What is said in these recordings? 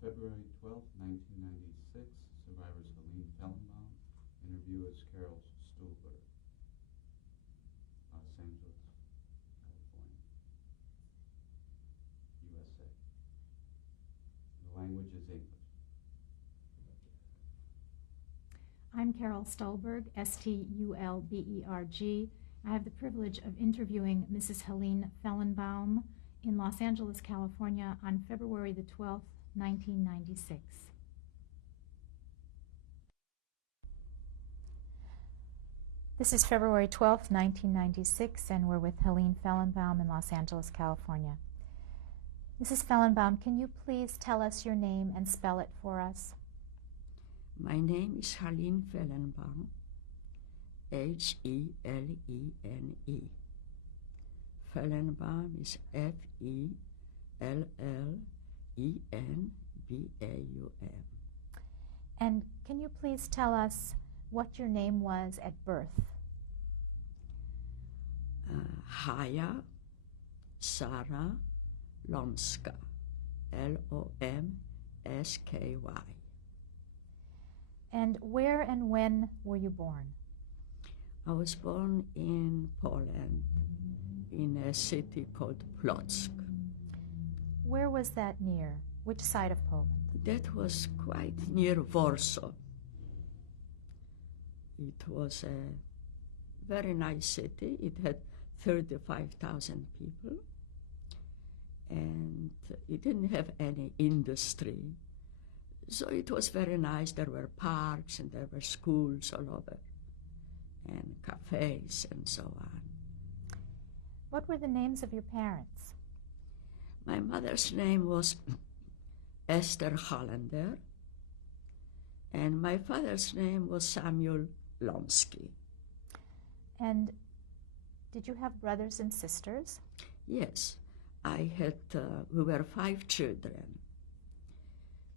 February 12th, 1996, survivors Helene Fellenbaum, interviewers Carol Stolberg, Los Angeles, California, USA. The language is English. I'm Carol Stolberg, Stulberg. I have the privilege of interviewing Mrs. Helene Fellenbaum in Los Angeles, California on February the 12th, 1996. This is February 12th, 1996, and we're with Helene Fellenbaum in Los Angeles, California. Mrs. Fellenbaum, can you please tell us your name and spell it for us? My name is Helene Fellenbaum, Helene. Fellenbaum is Fellenbaum. And can you please tell us what your name was at birth? Haya Sarah Lomska, Lomsky. And where and when were you born? I was born in Poland, in a city called Plock. Where was that near? Which side of Poland? That was quite near Warsaw. It was a very nice city. It had 35,000 people, and it didn't have any industry. So it was very nice. There were parks and there were schools all over, and cafes and so on. What were the names of your parents? My mother's name was Esther Hollander, and my father's name was Samuel Lomsky. And did you have brothers and sisters? Yes, I had, we were 5 children.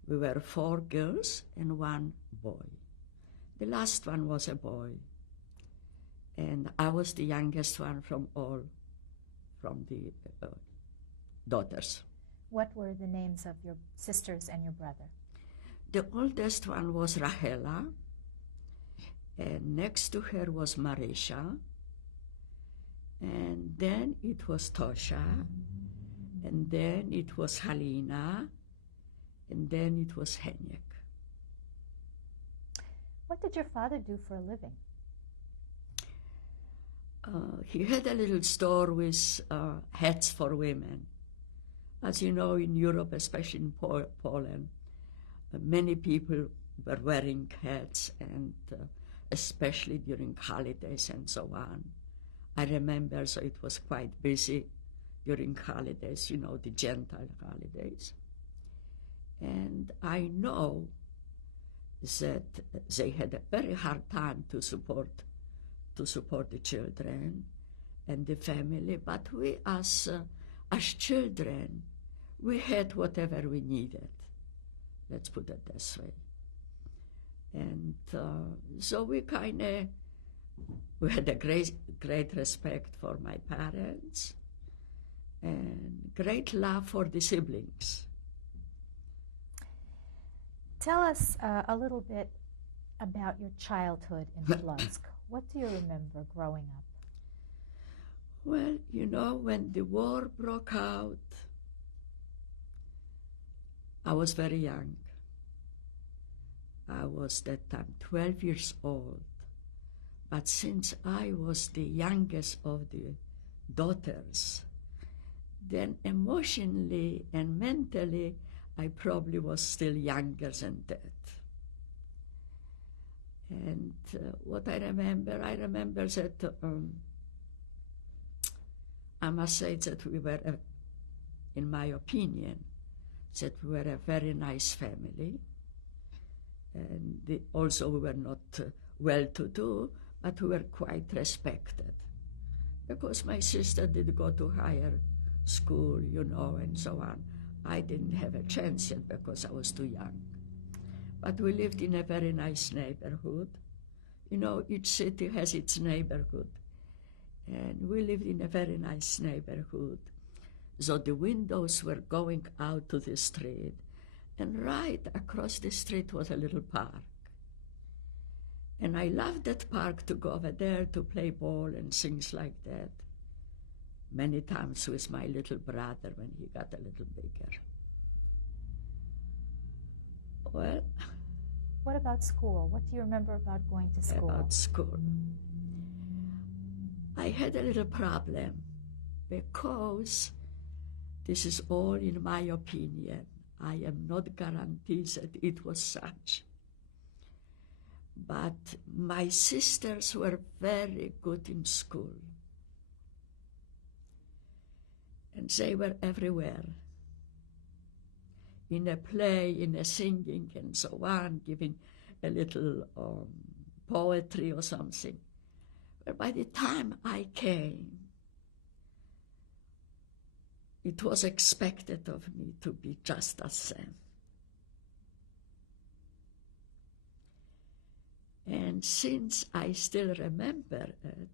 We were 4 girls and 1 boy. The last one was a boy, and I was the youngest one from the daughters. What were the names of your sisters and your brother? The oldest one was Rahela, and next to her was Marisha, and then it was Tosha, and then it was Halina, and then it was Henrik. What did your father do for a living? He had a little store with hats for women. As you know, in Europe, especially in Poland, many people were wearing hats, and especially during holidays and so on. I remember, so it was quite busy during holidays, you know, the Gentile holidays. And I know that they had a very hard time to support the children and the family, but we as children, we had whatever we needed. Let's put it this way. And so we had a great respect for my parents and great love for the siblings. Tell us a little bit about your childhood in Plock. What do you remember growing up? Well, you know, when the war broke out, I was very young. I was that time 12 years old. But since I was the youngest of the daughters, then emotionally and mentally, I probably was still younger than that. And what I remember that I must say that we were, in my opinion, that we were a very nice family. And also we were not well-to-do, but we were quite respected. Because my sister did go to higher school, you know, and so on. I didn't have a chance yet because I was too young. But we lived in a very nice neighborhood. You know, each city has its neighborhood. And we lived in a very nice neighborhood. So the windows were going out to the street, and right across the street was a little park. And I loved that park, to go over there to play ball and things like that. Many times with my little brother when he got a little bigger. Well, What about school? What do you remember about going to school? about school, I had a little problem because this is all in my opinion. I am not guaranteed that it was such. But my sisters were very good in school. And they were everywhere. In a play, in a singing, and so on, giving a little poetry or something. But by the time I came, it was expected of me to be just as them. And since I still remember it,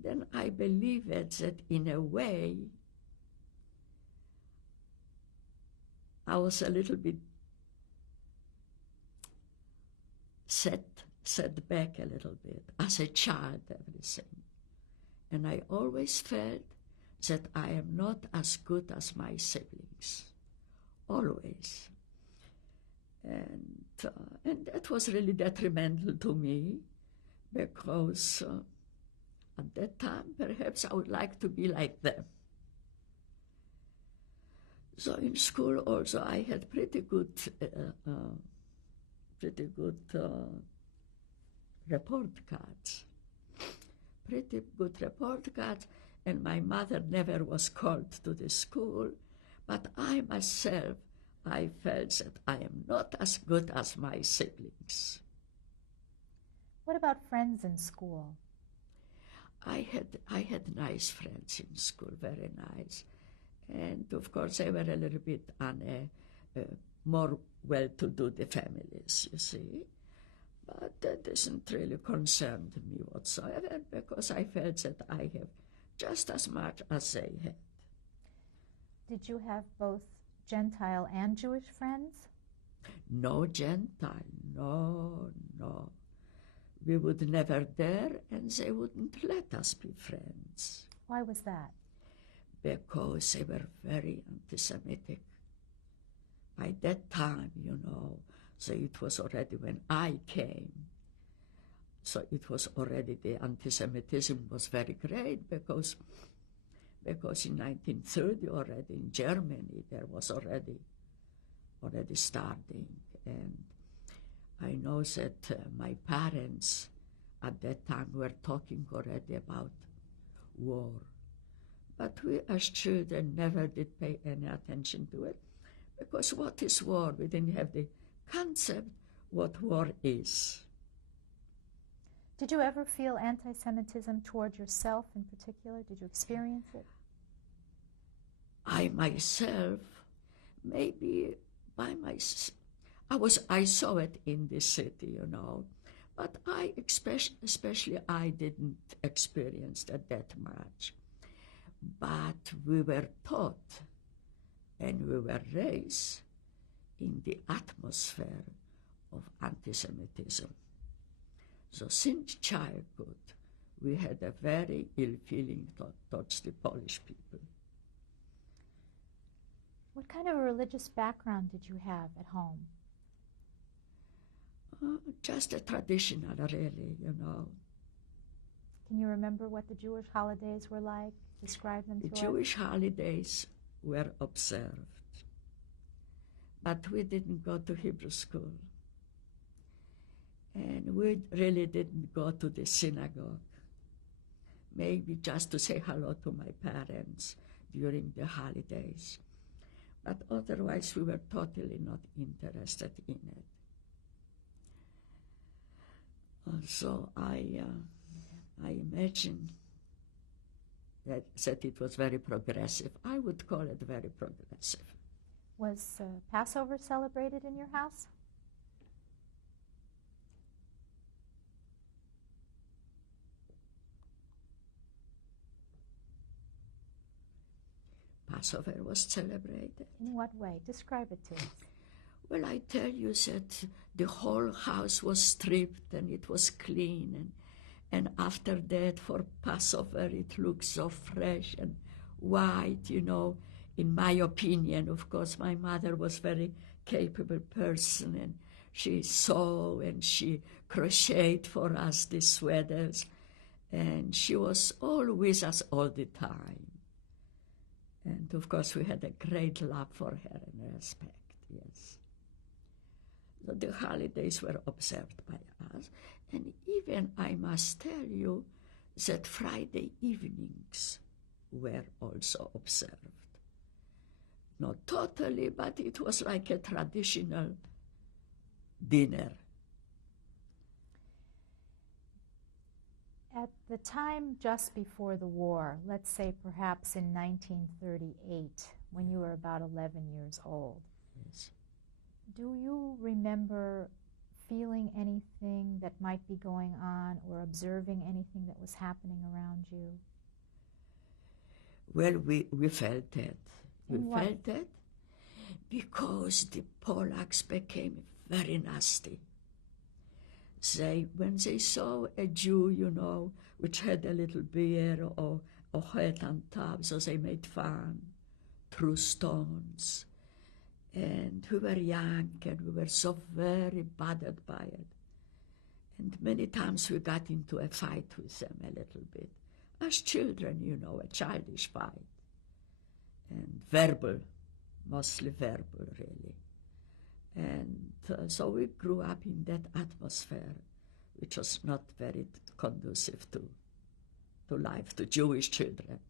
then I believe it that in a way I was a little bit set back a little bit, as a child, everything. And I always felt that I am not as good as my siblings, always. And that was really detrimental to me, because at that time, perhaps I would like to be like them. So in school also I had pretty good report cards. Pretty good report cards, and my mother never was called to the school, but I myself, I felt that I am not as good as my siblings. What about friends in school? I had nice friends in school, very nice. And of course they were a little bit on a more well-to-do the families, you see. But that doesn't really concern me whatsoever, because I felt that I have just as much as they had. Did you have both Gentile and Jewish friends? No Gentile, no. We would never dare, and they wouldn't let us be friends. Why was that? Because they were very anti-Semitic. By that time, so it was already when I came. So it was already, the anti-Semitism was very great, because in 1930 already in Germany there was already starting. And I know that my parents at that time were talking already about war. But we as children never did pay any attention to it, because what is war? We didn't have the concept what war is. Did you ever feel anti-Semitism toward yourself in particular? Did you experience it? I myself, maybe by myself, I saw it in the city, but I especially I didn't experience that much. But we were taught and we were raised in the atmosphere of anti-Semitism. So since childhood, we had a very ill feeling towards the Polish people. What kind of a religious background did you have at home? Just a traditional, really, Can you remember what the Jewish holidays were like? Describe them to us. The Jewish holidays were observed, but we didn't go to Hebrew school. And we really didn't go to the synagogue, maybe just to say hello to my parents during the holidays. But otherwise, we were totally not interested in it. So I imagine that it was very progressive. I would call it very progressive. Was Passover celebrated in your house? Passover was celebrated. In what way? Describe it to us. Well, I tell you that the whole house was stripped and it was clean. And after that, for Passover, it looks so fresh and white, you know. In my opinion, of course, my mother was a very capable person, and she sewed and she crocheted for us the sweaters. And she was all with us all the time. And, of course, we had a great love for her and respect, yes. So the holidays were observed by us. And even, I must tell you, that Friday evenings were also observed. Not totally, but it was like a traditional dinner. At the time just before the war, let's say perhaps in 1938, when you were about 11 years old, Yes. do you remember feeling anything that might be going on or observing anything that was happening around you? Well, we felt that. We In what? felt that because the Polacks became very nasty. When they saw a Jew, you know, which had a little beard or hat on top, so they made fun, threw stones. And we were young and we were so very bothered by it. And many times we got into a fight with them a little bit. As children, you know, a childish fight. And verbal, mostly verbal, really. And so we grew up in that atmosphere, which was not very conducive to life, to Jewish children.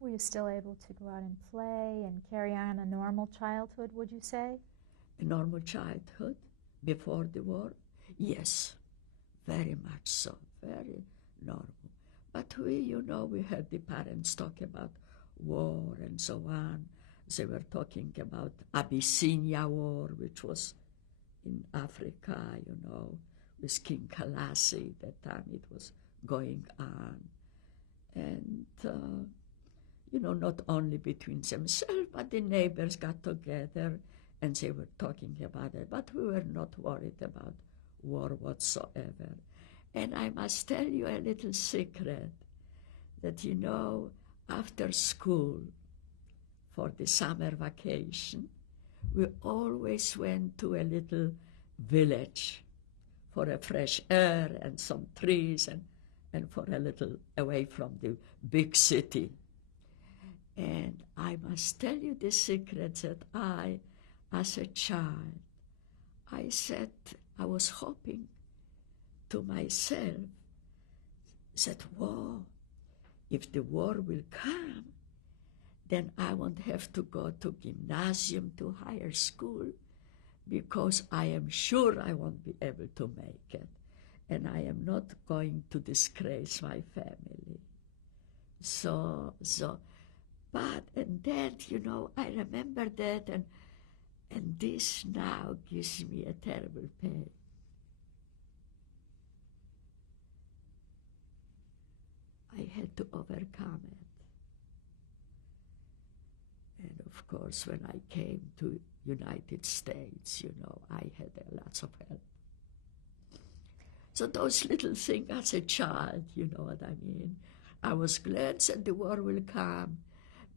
Were you still able to go out and play and carry on a normal childhood, would you say? A normal childhood before the war? Yes, very much so, very normal. But we, you know, we heard the parents talk about war and so on. They were talking about Abyssinia War, which was in Africa, you know, with King Kalassi. That time it was going on. And, you know, not only between themselves, but the neighbors got together and they were talking about it. But we were not worried about war whatsoever. And I must tell you a little secret that, you know, after school, for the summer vacation, we always went to a little village for a fresh air and some trees and for a little away from the big city. And I must tell you the secret that I, as a child, I said, I was hoping to myself that, whoa, if the war will come, then I won't have to go to gymnasium, to higher school, because I am sure I won't be able to make it. And I am not going to disgrace my family. And that, you know, I remember that, and this now gives me a terrible pain. I had to overcome it. And of course, when I came to United States, you know, I had lots of help. So those little things as a child, you know what I mean? I was glad that the war will come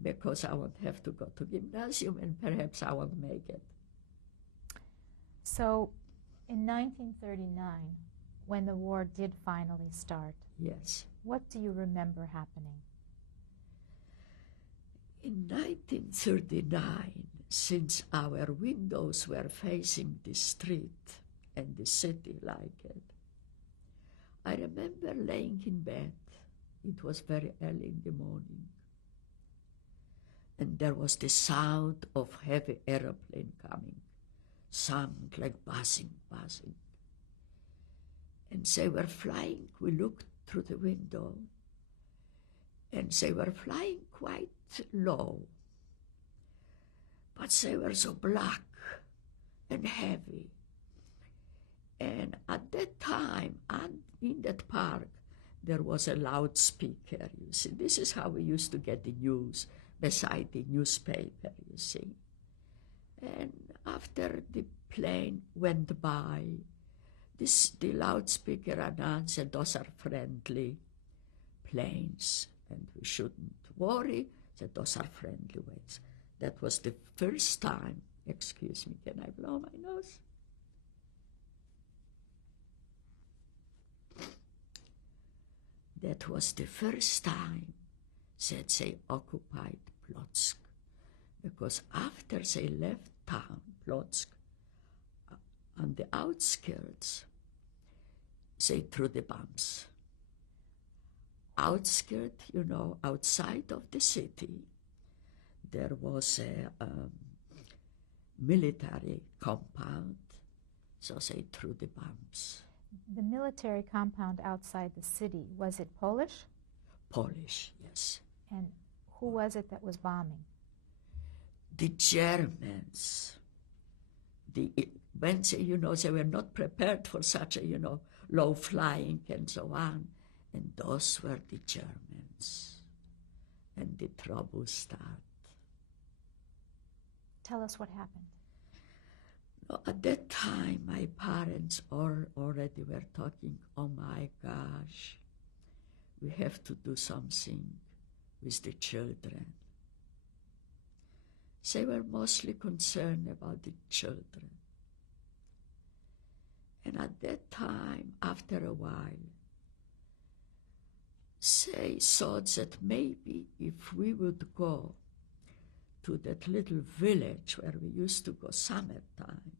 because I won't have to go to gymnasium and perhaps I won't make it. So in 1939, when the war did finally start, Yes. what do you remember happening? In 1939, since our windows were facing the street and the city like it, I remember laying in bed. It was very early in the morning. And there was the sound of heavy aeroplane coming, sound like buzzing. And they were flying. We looked through the window, and they were flying quite low. But they were so black and heavy. And at that time, and in that park, there was a loudspeaker. You see, this is how we used to get the news beside the newspaper, you see. And after the plane went by, the loudspeaker announced that those are friendly planes, and we shouldn't worry that those are friendly waves. That was the first time, excuse me, can I blow my nose? That was the first time that they occupied Plotzk, because after they left town, Plotzk, on the outskirts, they threw the bombs. Outskirt, you know, outside of the city, there was a military compound, so they threw the bombs. The military compound outside the city, was it Polish? Polish, yes. And who was it that was bombing? The Germans, when they, you know, they were not prepared for such a, you know, low flying and so on, and those were the Germans, and the trouble started. Tell us what happened. No, at that time, my parents already were talking, oh my gosh, we have to do something with the children. They were mostly concerned about the children. And at that time, after a while, they thought that maybe if we would go to that little village where we used to go summertime,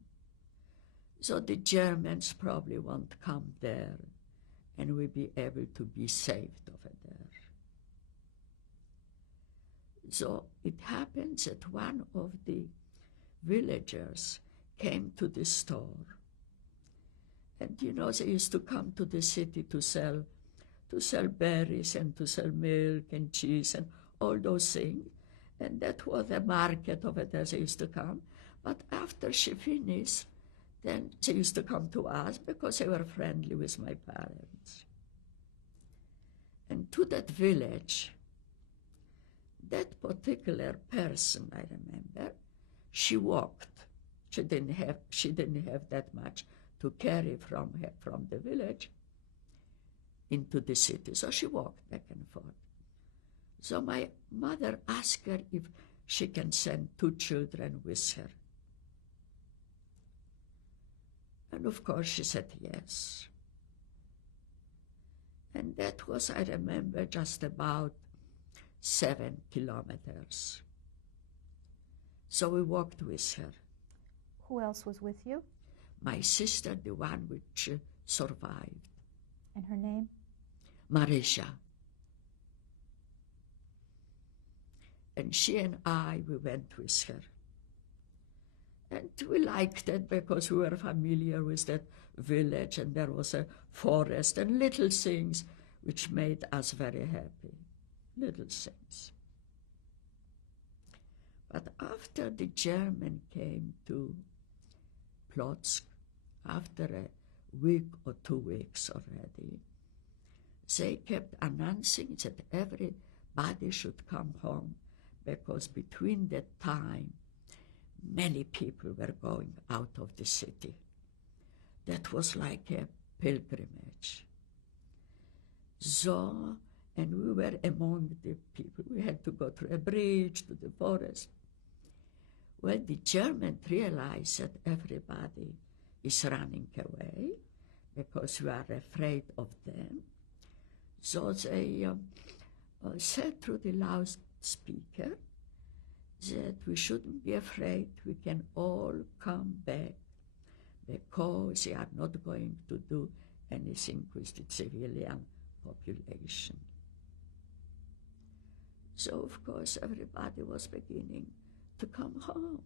so the Germans probably won't come there and we'll be able to be saved over there. So it happens that one of the villagers came to the store, and you know they used to come to the city to sell berries and to sell milk and cheese and all those things, and that was the market over there. They used to come, but after she finished, then they used to come to us because they were friendly with my parents. And to that village, that particular person, I remember, she walked. She didn't have that much to carry from the village into the city, so she walked back and forth. So my mother asked her if she can send 2 children with her. And of course she said yes. And that was, I remember, just about 7 kilometers. So we walked with her. Who else was with you? My sister, the one which survived. And her name? Marisha. And she and I, we went with her. And we liked it because we were familiar with that village, and there was a forest and little things which made us very happy. Little things. But after the German came to Plotzk, after a week or 2 weeks already, they kept announcing that everybody should come home, because between that time, many people were going out of the city. That was like a pilgrimage. So, and we were among the people. We had to go through a bridge to the forest. Well, the Germans realized that everybody is running away because we are afraid of them. So they said through the loudspeaker that we shouldn't be afraid, we can all come back because they are not going to do anything with the civilian population. So, of course, everybody was beginning to come home.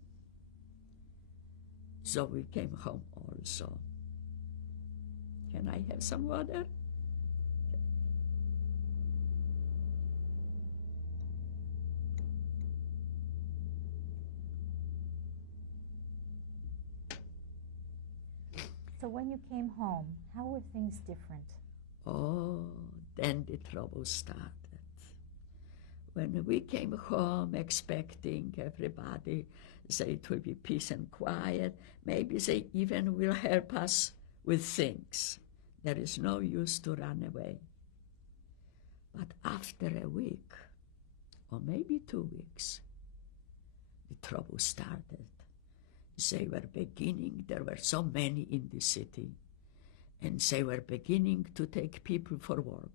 So we came home also. Can I have some water? So when you came home, how were things different? Oh, then the trouble started. when we came home expecting everybody, say it will be peace and quiet, maybe they even will help us with things. There is no use to run away. But after a week, or maybe 2 weeks, the trouble started. They were beginning, there were so many in the city, and they were beginning to take people for work.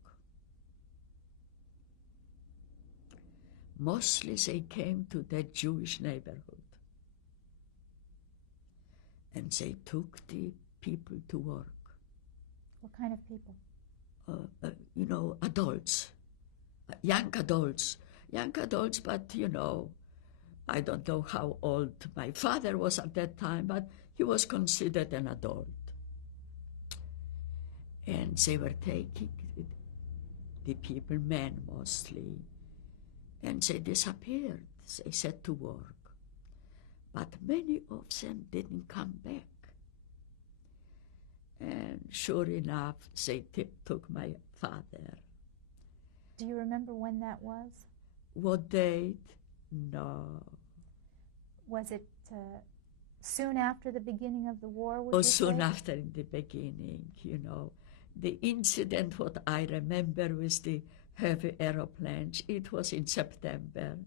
Mostly they came to that Jewish neighborhood, and they took the people to work. What kind of people? Adults, young adults, but I don't know how old my father was at that time, but he was considered an adult. And they were taking the people, men mostly, and they disappeared. They set to work. But many of them didn't come back. And sure enough, they took my father. Do you remember when that was? What date? No. Was it soon after the beginning of the war? Would you Soon say? after in the beginning, The incident, what I remember with the heavy aeroplanes, it was in September.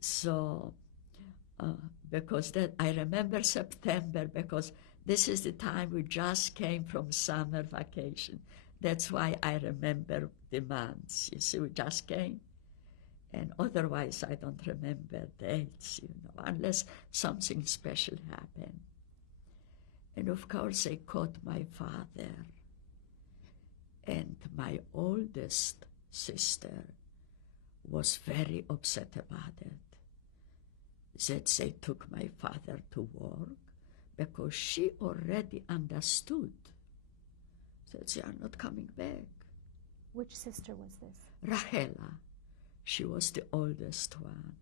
So, because that I remember September because this is the time we just came from summer vacation. That's why I remember the months. You see, we just came. And otherwise, I don't remember dates, unless something special happened. And of course, they caught my father. And my oldest sister was very upset about it. That they took my father to work because she already understood that they are not coming back. Which sister was this? Rahela. She was the oldest one.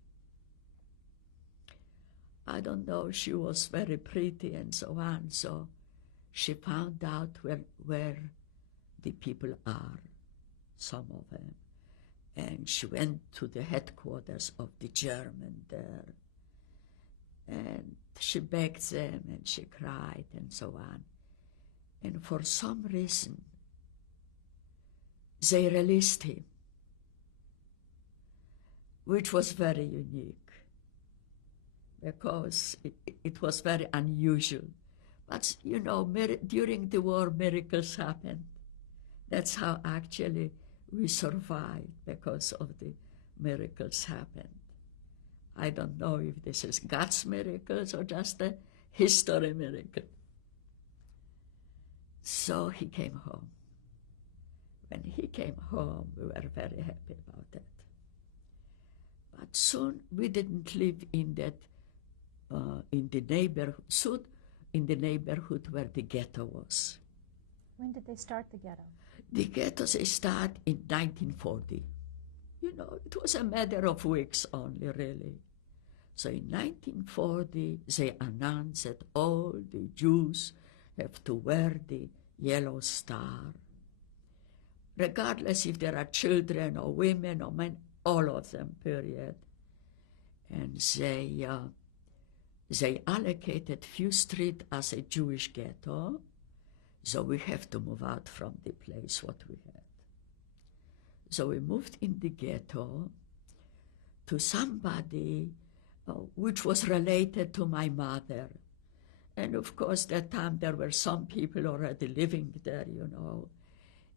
I don't know, she was very pretty and so on, so she found out where the people are, some of them. And she went to the headquarters of the German there. And she begged them and she cried and so on. And for some reason, they released him, which was very unique because it was very unusual. But, during the war, miracles happened. That's how actually we survived, because of the miracles happened. I don't know if this is God's miracles or just a history miracle. So he came home. When he came home, we were very happy about that. But soon we didn't live in that, in the neighborhood where the ghetto was. When did they start the ghetto? The ghettos started in 1940. It was a matter of weeks only, really. So in 1940, they announced that all the Jews have to wear the yellow star, regardless if there are children or women or men, all of them, period. And they allocated few streets as a Jewish ghetto, so we have to move out from the place what we had. So we moved in the ghetto to somebody which was related to my mother. And of course, that time there were some people already living there,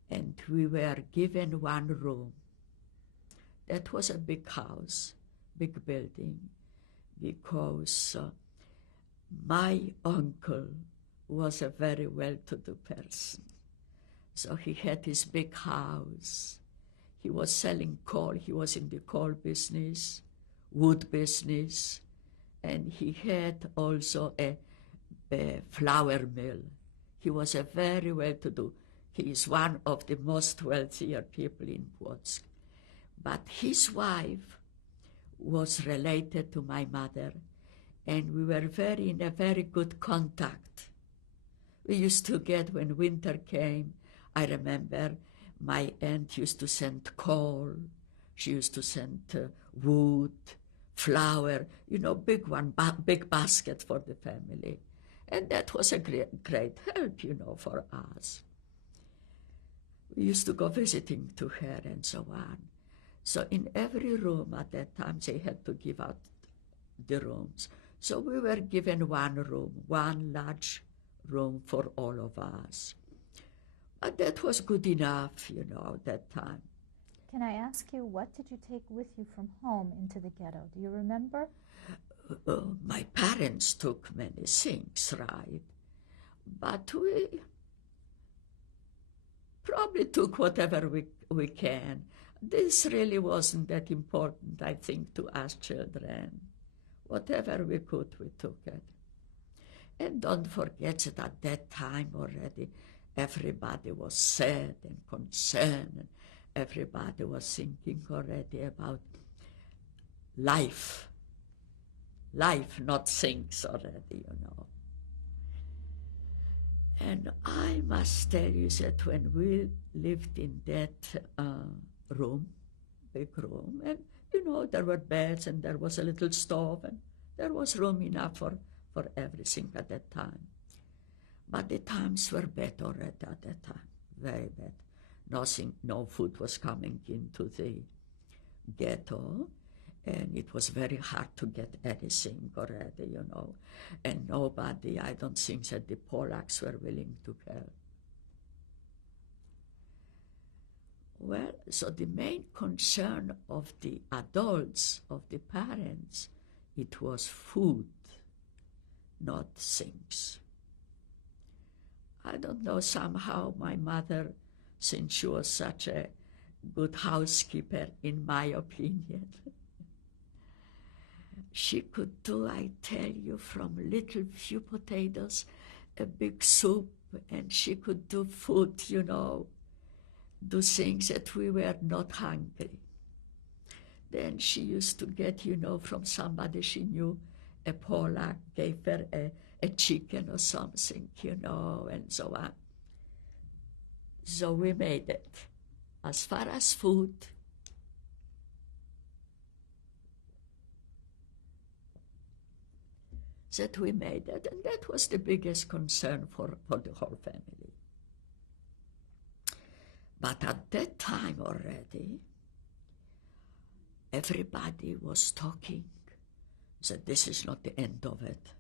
and we were given one room. That was a big house, big building, because my uncle was a very well-to-do person. So he had his big house. He was selling coal. He was in the coal business, wood business, and he had also a flour mill. He was a very well-to-do. He is one of the most wealthier people in Płock. But his wife was related to my mother, and we were in a very good contact. We used to get, when winter came, I remember my aunt used to send coal She used to send wood, flour, big one, big basket for the family. And that was a great help, for us. We used to go visiting to her and so on. So in every room at that time, they had to give out the rooms. So we were given one room, one large room for all of us. But that was good enough, that time. Can I ask you, what did you take with you from home into the ghetto? Do you remember? My parents took many things, right? But we probably took whatever we can. This really wasn't that important, I think, to us children. Whatever we could, we took it. And don't forget that at that time already, everybody was sad and concerned, and everybody was thinking already about life. Life, not things already, And I must tell you that when we lived in that room, big room, and there were beds and there was a little stove and there was room enough for everything at that time. But the times were bad already at that time, very bad. No food was coming into the ghetto, and it was very hard to get anything already, And nobody, I don't think that the Polacks were willing to help. Well, so the main concern of the adults, of the parents, it was food, not things. I don't know, somehow my mother, since she was such a good housekeeper, in my opinion, she could do, I tell you, from little few potatoes, a big soup, and she could do food, do things that we were not hungry. Then she used to get, from somebody she knew, a Polak, gave her a chicken or something, and so on. So we made it. As far as food, that we made it, and that was the biggest concern for the whole family. But at that time already, everybody was talking that this is not the end of it.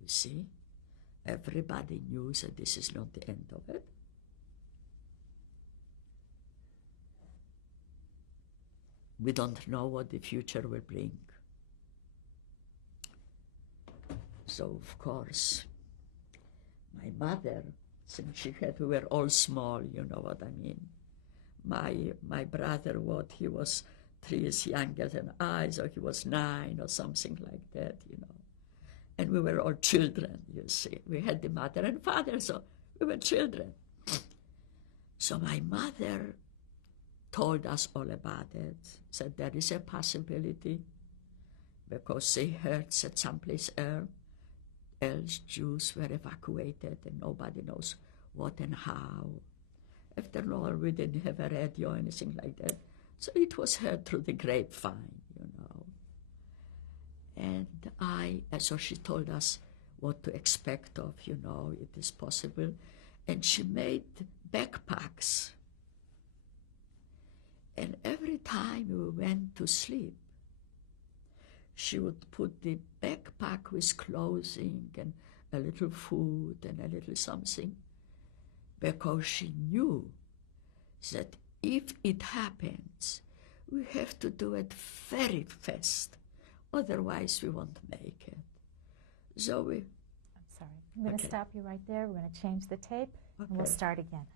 You see? Everybody knew that this is not the end of it. We don't know what the future will bring. So, of course, my mother, since we were all small, you know what I mean. My brother, he was 3 years younger than I, so he was 9 or something like that, And we were all children, you see. We had the mother and father, so we were children. So my mother told us all about it, said there is a possibility, because they heard that someplace else Jews were evacuated and nobody knows what and how. After all, we didn't have a radio or anything like that. So it was heard through the grapevine, And so she told us what to expect of, it is possible. And she made backpacks. And every time we went to sleep, she would put the backpack with clothing and a little food and a little something, because she knew that if it happens, we have to do it very fast. Otherwise, we won't make it. So I'm sorry. I'm going to stop you right there. We're going to change the tape, and we'll start again.